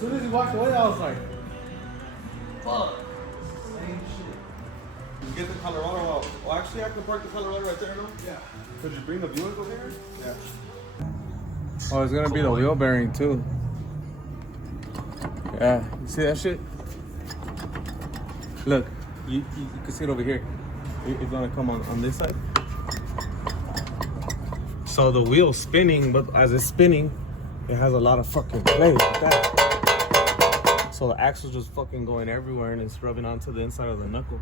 soon as he walked away, I was like, fuck. Same shit. You get the Colorado. Well, actually, I can park the Colorado right there, no? Yeah. Could you bring the Buick over here? Yeah. Oh, it's gonna be the wheel bearing too. Yeah, you see that shit? Look, you can see it over here. It's gonna come on this side. So the wheel's spinning, but as it's spinning, it has a lot of fucking play like that. So the axle's just fucking going everywhere and it's rubbing onto the inside of the knuckle.